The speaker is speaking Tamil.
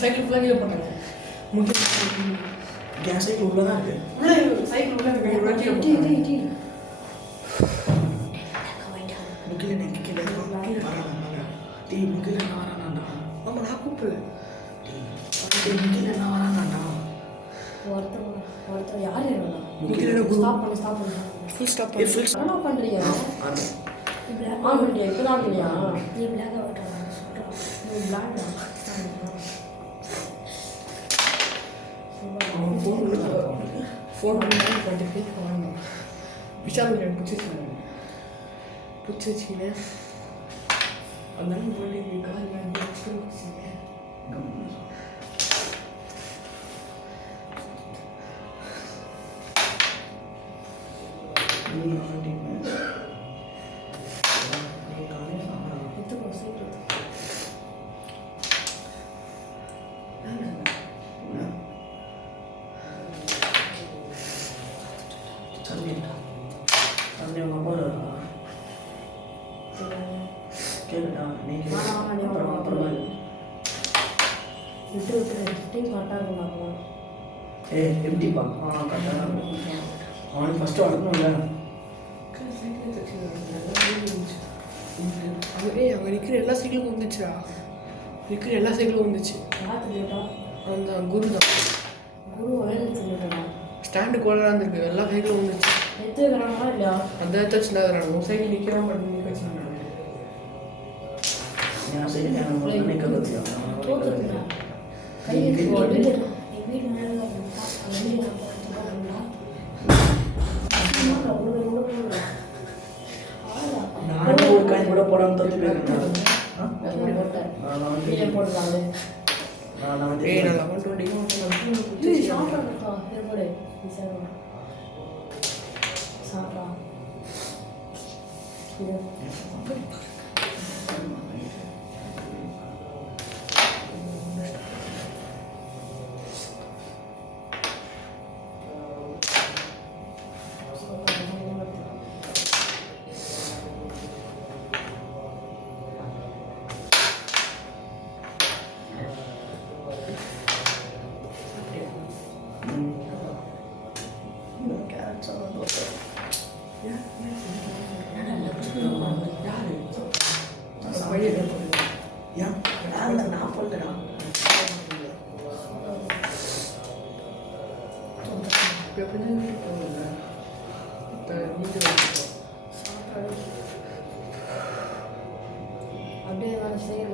சைக்கிள் ஃபுல்லாக கீழே போட்டாங்க. என் சைக்கிள் உள்ளே தான் இருக்குது. சைக்கிள் உள்ள இருக்கு. முக்கில் நெக்கு கீழே வரானாண்டா. டீ முக்கில் என்ன வரானாண்டா. நம்ம நான் கூப்பிடல. டீ முக்கில் என்ன வரானாண்டா. ஒருத்தர் யார் ஏறணும்? ஸ்டாப் பண்ணு. ஃபுல் ஸ்டாப் பண்ணு. ஃபுல் ஸ்டாப் என்ன பண்ணுறீங்க? ஆன் பண்ணியா? இப்போ தான் இல்லையா? நீ பிளாக் ஆகிட்டாங்க சொல்கிறோம். நீ பிளாக் ஃபோன் பண்ணி 25 வாங்கணும். விஷால் பிடிச்சிச்சிங்க அதனால முன்னாடி கால் பிடிச்சிங்க. கேளுடா நீங்கள் விட்டு கரெக்டாக இருக்கும். எப்படிப்பா கரெக்டாக அவனுக்கு ஃபஸ்ட்டு வரணும்ல. அங்கே நிற்கிற எல்லா சைக்கிளும் வந்துச்சுடா. நிற்கிற எல்லா சைக்கிளும் வந்துச்சு. அந்த குரு தான். குரு சொல்லிட்டா ஸ்டாண்டு கோலாக இருந்திருக்கு. எல்லா சைக்கிளும் வந்துச்சு. எடுத்துக்கிறாங்களா இல்லையா? அந்த இடத்த சின்னதாக உன் சைக்கிள் நிற்கிறான் மட்டும் நிற்க வச்சுருந்தாங்க. என் சைக்கிள் நிற்க பற்றியா கை வீடு மேலே நானும் ஒரு காய் கூட போடாமல் தத்து போயிருக்கேன். போட்டுருக்காங்க. நான் வந்து நான் போடலடா. அப்படியே வேலை செய்ய